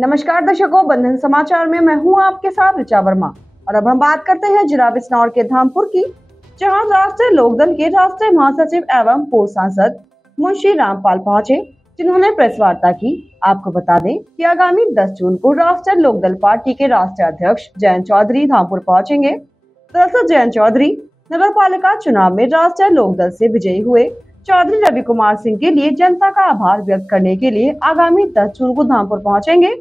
नमस्कार दर्शकों, बंधन समाचार में मैं हूं आपके साथ ऋचा वर्मा। और अब हम बात करते हैं जिला बिजनौर के धामपुर की, जहां राष्ट्रीय लोकदल के राष्ट्रीय महासचिव एवं पूर्व सांसद मुंशी रामपाल पहुंचे, जिन्होंने प्रेस वार्ता की। आपको बता दें कि आगामी 10 जून को राष्ट्रीय लोकदल पार्टी के राष्ट्रीय अध्यक्ष जयंत चौधरी धामपुर पहुंचेंगे। दरअसल जयंत चौधरी नगर पालिका चुनाव में राष्ट्रीय लोकदल से विजयी हुए चौधरी रवि कुमार सिंह के लिए जनता का आभार व्यक्त करने के लिए आगामी 10 जून को धामपुर पहुंचेंगे,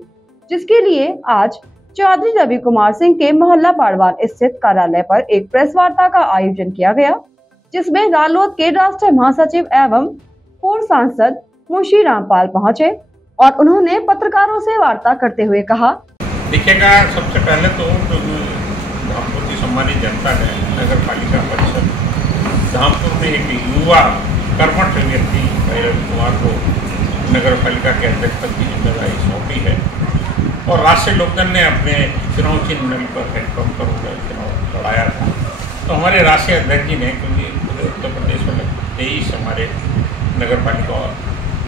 जिसके लिए आज चौधरी रवि कुमार सिंह के मोहल्ला बाड़वान स्थित कार्यालय पर एक प्रेस वार्ता का आयोजन किया गया, जिसमें रालोद के राष्ट्रीय महासचिव एवं पूर्व सांसद मुंशी रामपाल पहुंचे और उन्होंने पत्रकारों से वार्ता करते हुए कहा। देखिएगा, सबसे पहले तो धामपुर की सम्मानित जनता ने नगर पालिका परिषद धामपुर में एक युवा कर्मठ व्यक्ति रवि कुमार को नगर पालिका के अध्यक्ष पद की जिम्मेदारी सौंपी है और राष्ट्रीय लोकदल ने अपने चुनाव चिन्ह पर हैंडपम्प पर चुनाव लड़ाया था। तो हमारे राष्ट्रीय अध्यक्ष जी ने, क्योंकि पूरे उत्तर प्रदेश में 23 हमारे नगर पालिका और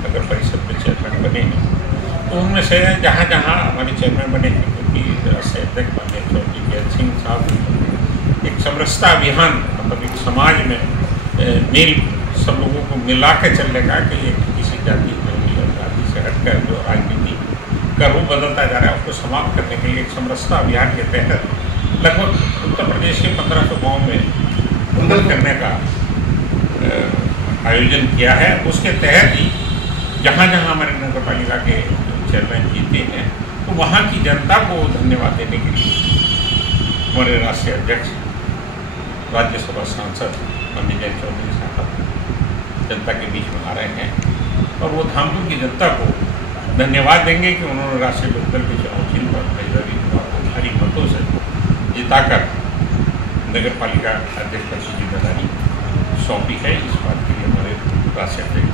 नगर परिषद में चेयरमैन बने हैं, तो उनमें से जहाँ जहाँ हमारे चेयरमैन बने हैं, क्योंकि राष्ट्रीय अध्यक्ष बने चौधरी जयंत सिंह साहब एक समरसता अभियान, मतलब एक समाज में मेल सब लोगों को मिला के चलने का कि किसी जाति से हटकर जो राजनीति का रूप बदलता जा रहा है उसको समाप्त करने के लिए एक समरसता अभियान के तहत लगभग उत्तर प्रदेश के 1500 गाँव में उन्नत करने का आयोजन किया है। उसके तहत ही जहाँ जहाँ हमारे नगर पालिका के चेयरमैन जीते हैं, तो वहाँ की जनता को धन्यवाद देने के लिए हमारे राष्ट्रीय अध्यक्ष राज्यसभा सांसद माननीय जयंत चौधरी साहब जनता के बीच में आ रहे हैं और वो धामपुर की जनता को धन्यवाद देंगे कि उन्होंने राष्ट्रीय लोकदल के चुनाव चिन्ह पर रवि कुमार को भारी मतों से जिताकर नगर पालिका अध्यक्ष पद की जिम्मेदारी सौंपी है। इस बात के लिए हमारे राष्ट्रीय अध्यक्ष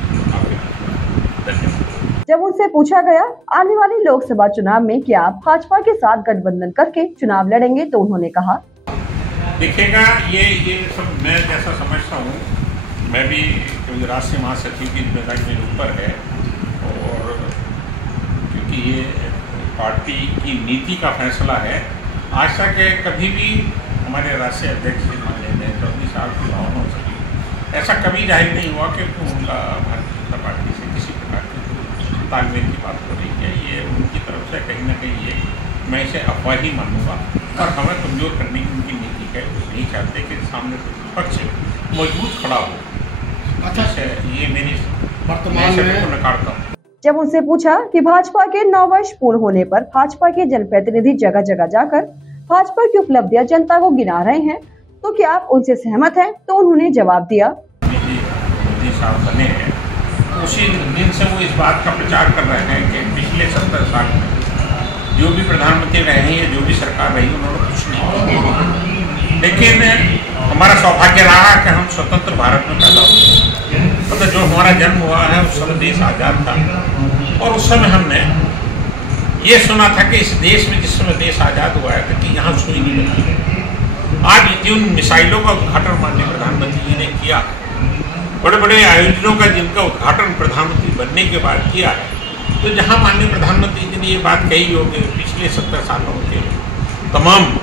धन्यवाद। जब उनसे पूछा गया आने वाली लोकसभा चुनाव में क्या आप भाजपा के साथ गठबंधन करके चुनाव लड़ेंगे, तो उन्होंने कहा, देखिएगा, ये सब मैं जैसा समझता हूँ, मैं भी राष्ट्रीय महासचिव की जिम्मेदारी मेरे ऊपर है और क्योंकि ये पार्टी की नीति का फैसला है। आज तक कभी भी हमारे राष्ट्रीय अध्यक्ष माननीय जयंत चौधरी साहब की भावना हो सकी ऐसा कभी जाहिर नहीं हुआ कि उनका भारतीय जनता पार्टी से किसी प्रकार की तालमेल की बात हो रही है। ये उनकी तरफ से कहीं ना कहीं ये मैं इसे अफवाह ही मानूंगा और हमें कमजोर करने की उनकी नीति है। वो नहीं चाहते कि सामने पक्ष मजबूत खड़ा हो। अच्छा, ये मेरी वर्तमान में नकारता हूँ। जब उनसे पूछा कि भाजपा के 9 वर्ष पूर्ण होने पर भाजपा के जनप्रतिनिधि जगह जगह जाकर भाजपा की उपलब्धियां जनता को गिना रहे हैं, तो क्या आप उनसे सहमत हैं, तो उन्होंने जवाब दिया, मोदी साहब बने हैं, उसी दिन से वो इस बात का प्रचार कर रहे हैं कि पिछले 70 साल में जो भी प्रधानमंत्री रहे हैं, जो भी सरकार रही, उन्होंने कुछ नहीं किया। लेकिन हमारा सौभाग्य रहा कि हम स्वतंत्र भारत में पैदा हुए, मतलब जो हमारा जन्म हुआ है उस समय देश आज़ाद था और उस समय हमने ये सुना था कि इस देश में जिस समय देश आज़ाद हुआ है कि यहाँ सुई नहीं लगी। आज जिन मिसाइलों का उद्घाटन माननीय प्रधानमंत्री जी ने किया, बड़े बड़े आयोजनों का जिनका उद्घाटन प्रधानमंत्री बनने के बाद किया है, तो जहाँ माननीय प्रधानमंत्री जी ने ये बात कही हो कि पिछले 70 सालों के तमाम,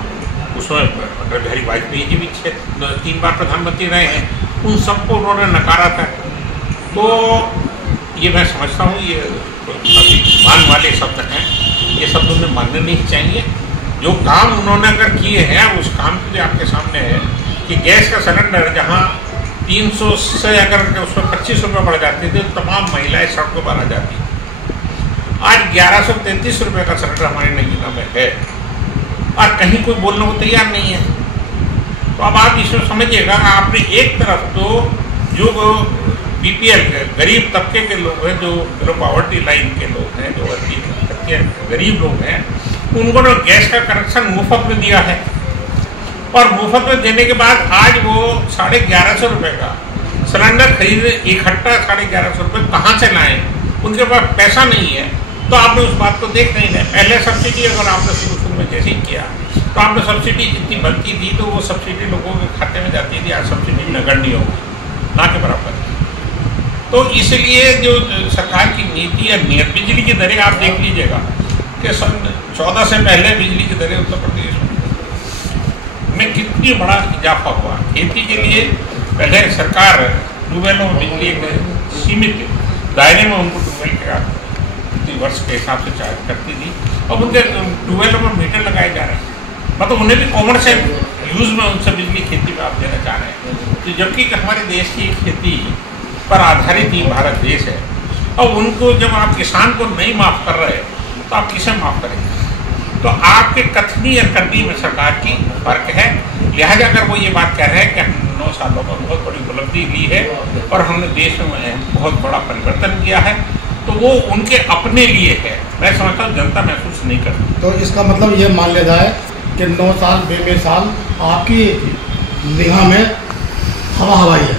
उसमें अटल बिहारी वाजपेयी जी भी 3 बार प्रधानमंत्री रहे हैं, उन सबको उन्होंने नकारा था। तो ये मैं समझता हूँ ये काफ़ी मान वाले शब्द हैं, ये शब्द उन्हें मानने नहीं चाहिए। जो काम उन्होंने अगर किए हैं उस काम के लिए आपके सामने है कि गैस का सिलेंडर जहाँ 300 से अगर उसमें 25 रुपये बढ़ जाते थे, तो तमाम महिलाएं सड़कों पर आ जाती। आज 1133 रुपये का सिलेंडर हमारे नगीना में है और कहीं कोई बोलने को तैयार नहीं है। तो अब आप इसमें समझिएगा, आपने एक तरफ तो जो बीपीएल गरीब तबके के लोग हैं, जो बिलो पॉवर्टी लाइन के लोग हैं, जो गरीब लोग हैं, उनको ना गैस का कनेक्शन मुफ्त में दिया है और मुफ्त में देने के बाद आज वो 1150 रुपये का सिलेंडर खरीदे, इकट्ठा 1150 रुपये कहाँ से लाएं? उनके पास पैसा नहीं है। तो आपने उस बात को देख नहीं है। पहले सब्सिडी अगर आपने शुरू में जैसे ही किया तो आपने सब्सिडी जितनी बनती थी तो वो सब्सिडी लोगों के खाते में जाती थी, आज सब्सिडी नगण्य होगी, ना के बराबर। तो इसलिए जो सरकार की नीति है, बिजली की दरें आप देख लीजिएगा कि सन 14 से पहले बिजली की दरें उत्तर प्रदेश में कितनी बड़ा इजाफा हुआ। खेती के लिए पहले सरकार ट्यूबवेलों में बिजली एक सीमित दायरे में उनको ट्यूबवेल का प्रति वर्ष के हिसाब से चार्ज करती थी। अब उनके ट्यूबवेलों में मीटर लगाए जा रहे हैं, मतलब उन्हें भी कॉमन से यूज में उनसे बिजली खेती में आप देना चाह रहे हैं। तो जबकि हमारे देश की खेती पर आधारित ही भारत देश है, और उनको जब आप किसान को नहीं माफ़ कर रहे तो आप किसे माफ़ करेंगे? तो आपके कथनी और करनी में सरकार की फर्क है। लिहाजा अगर वो ये बात कह रहे हैं कि हम 9 सालों में बहुत बड़ी उपलब्धि ली है और हमने देश में बहुत बड़ा परिवर्तन किया है, तो वो उनके अपने लिए है। मैं समझता हूँ जनता महसूस नहीं करती। तो इसका मतलब ये मान लिया जाए कि 9 साल बेमिसाल आपकी निगाह में हवाई है।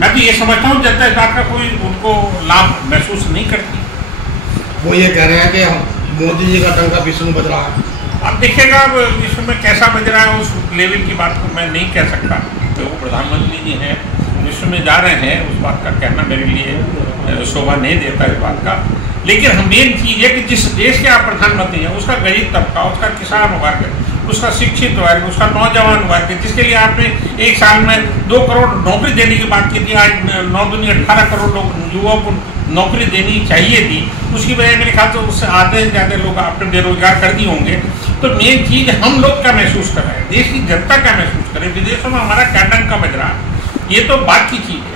मैं तो ये समझता हूँ जनता इस बात का कोई उनको लाभ महसूस नहीं करती। वो ये कह रहे हैं कि हम मोदी जी का डंका विश्व में बज रहा है। अब देखिएगा विश्व में कैसा बज रहा है, उस लेवल की बात को मैं नहीं कह सकता। तो वो प्रधानमंत्री जी हैं, विश्व में जा रहे हैं, उस बात का कहना मेरे लिए शोभा नहीं देता इस बात का। लेकिन मेन चीज़ है कि जिस देश के आप प्रधानमंत्री हैं उसका गरीब तबका, उसका किसान वर्ग, उसका शिक्षित वर्ग, उसका नौजवान वर्ग, जिसके लिए आपने एक साल में 2 करोड़ नौकरी देने की बात की थी, आज 9 दूनी 18 करोड़ लोग युवाओं को नौकरी देनी चाहिए थी, उसकी वजह मेरे ख्याल से उससे आधे से ज़्यादा लोग आपने बेरोजगार कर दिए होंगे। तो मेन चीज़ हम लोग क्या महसूस कर रहे हैं, देश की जनता क्या महसूस करे, विदेशों में हमारा क्या डंका बज रहा है, ये तो बात की चीज़ है।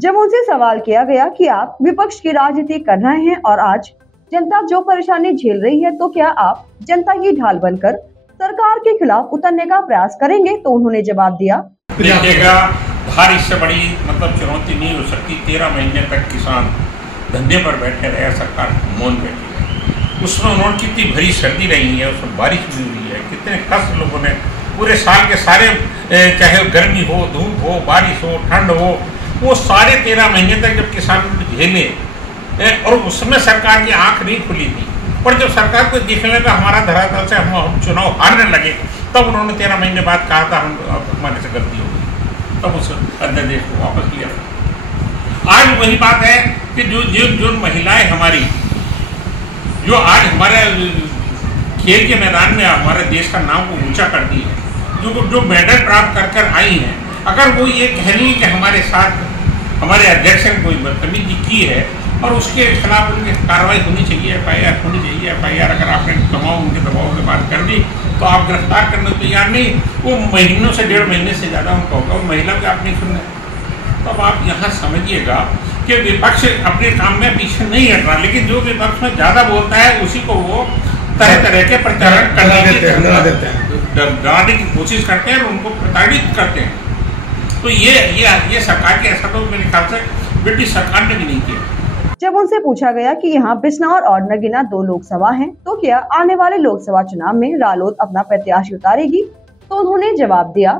जब उनसे सवाल किया गया कि आप विपक्ष की राजनीति कर रहे हैं और आज जनता जो परेशानी झेल रही है, तो क्या आप जनता की ढाल बनकर सरकार के खिलाफ उतरने का प्रयास करेंगे, तो उन्होंने जवाब दिया, देखिएगा बाहर इससे बड़ी मतलब चुनौती नहीं हो सकती। 13 महीने तक किसान धंधे पर बैठे रहे, सरकार मौन बैठी रहे, उसमें उन्होंने कितनी भरी सर्दी रही है, उसमें बारिश भी हुई है, कितने कष्ट लोगों ने पूरे साल के सारे, चाहे गर्मी हो, धूप हो, बारिश हो, ठंड हो, वो सारे 13 महीने तक जब किसान झेले, और उसमें सरकार की आंख नहीं खुली थी। पर जब सरकार को दिखने लगा हमारा धरातल से हम चुनाव हारने लगे, तब उन्होंने 13 महीने बाद कहा था हमारे से गलती हो गई, तब उस अध्यादेश को वापस लिया। आज वही बात है कि जो महिलाएं हमारी, जो आज हमारे खेल के मैदान में हमारे देश का नाम को ऊंचा करती है, जो मेडल प्राप्त कर कर आई हैं, अगर वो ये कह रही है कि हमारे साथ हमारे अध्यक्ष ने कोई बदतमीजी की है और उसके खिलाफ उनकी कार्रवाई होनी चाहिए, FIR होनी चाहिए। FIR अगर आपने उनके दबाव के बाद कर दी तो आप गिरफ्तार करने को तैयार नहीं, वो महीनों से 1.5 महीने से ज़्यादा उनका होगा, वो महिला की आप नहीं सुन रहे। तो अब आप यहाँ समझिएगा कि विपक्ष अपने काम में पीछे नहीं हट रहा, लेकिन जो विपक्ष में ज़्यादा बोलता है उसी को वो तरह तरह के प्रचारण डराने की कोशिश करते हैं और उनको प्रताड़ित करते हैं। तो ये सरकार के ऐसा तो मेरे ख्याल से ब्रिटिश सरकार ने भी नहीं किया। जब उनसे पूछा गया कि यहाँ बिजनौर और नगीना 2 लोकसभा हैं, तो क्या आने वाले लोकसभा चुनाव में रालोद अपना प्रत्याशी उतारेगी, तो उन्होंने जवाब दिया,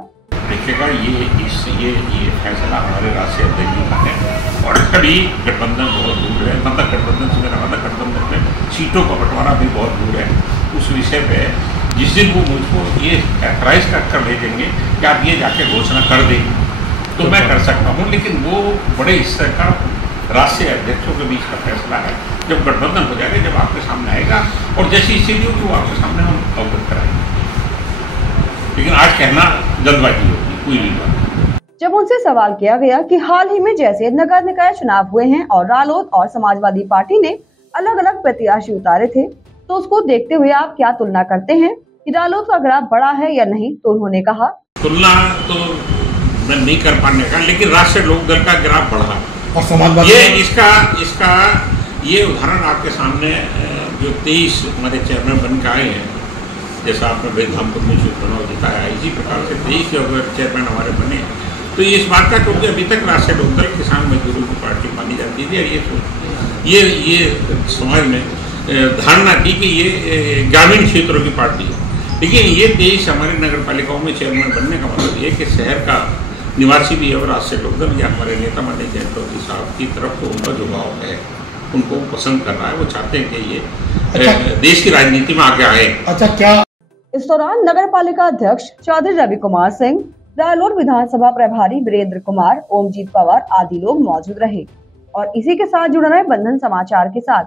देखिएगा ये फैसला हमारे राष्ट्रीय अध्यक्ष का है और अभी गठबंधन बहुत दूर है, मतलब गठबंधन से मेरा मतलब गठबंधन में सीटों का बंटवारा भी बहुत दूर है। उस विषय पे जिस दिन वो मुझको ये एथराइज कर भेजेंगे कि आप ये जाके घोषणा कर दें तो मैं कर सकता हूँ, लेकिन वो बड़े स्तर का राष्ट्रीय अध्यक्षों के बीच का फैसला है। जब गठबंधन हो जाएगा, जब आपके सामने आएगा और जैसी स्थिति होगी वो आपके सामने हम अवगत कराएंगे, लेकिन आज कहना जल्दबाजी होगी कोई भी बात। जब उनसे सवाल किया गया कि हाल ही में जैसे नगर निकाय चुनाव हुए हैं और रालोद और समाजवादी पार्टी ने अलग अलग प्रत्याशी उतारे थे, तो उसको देखते हुए आप क्या तुलना करते हैं कि रालोद का ग्राफ बढ़ा है या नहीं, तो उन्होंने कहा, तुलना तो मैं नहीं कर पाने का, लेकिन राष्ट्रीय लोकदल का ग्राफ बढ़ा और समाजवादी ये इसका ये उदाहरण आपके सामने जो 23 हमारे चेयरमैन बन के आए हैं, जैसा आपने बेधामपुर में चुनाव दिखाया, इसी प्रकार से 23 अगर चेयरमैन हमारे बने, तो ये इस बात का, क्योंकि अभी तक राष्ट्रीय लोकदल किसान मजदूरों की पार्टी मानी जाती थी और ये समाज में धारणा थी कि ये ग्रामीण क्षेत्रों की पार्टी है। लेकिन ये 23 हमारे नगर पालिकाओं में चेयरमैन बनने का मतलब ये कि शहर का निवासी भी और राष्ट्रीय लोकदल या हमारे नेता माननीय जयंत चौधरी साहब की तरफ तो उनका जुड़ाव है, उनको पसंद कर रहा है, वो चाहते हैं कि ये देश की राजनीति में आगे आए। अच्छा, क्या इस दौरान नगर पालिका अध्यक्ष चौधरी रवि कुमार सिंह, रालोद विधानसभा प्रभारी वीरेंद्र कुमार, ओमजीत पवार आदि लोग मौजूद रहे। और इसी के साथ जुड़ रहे बंधन समाचार के साथ।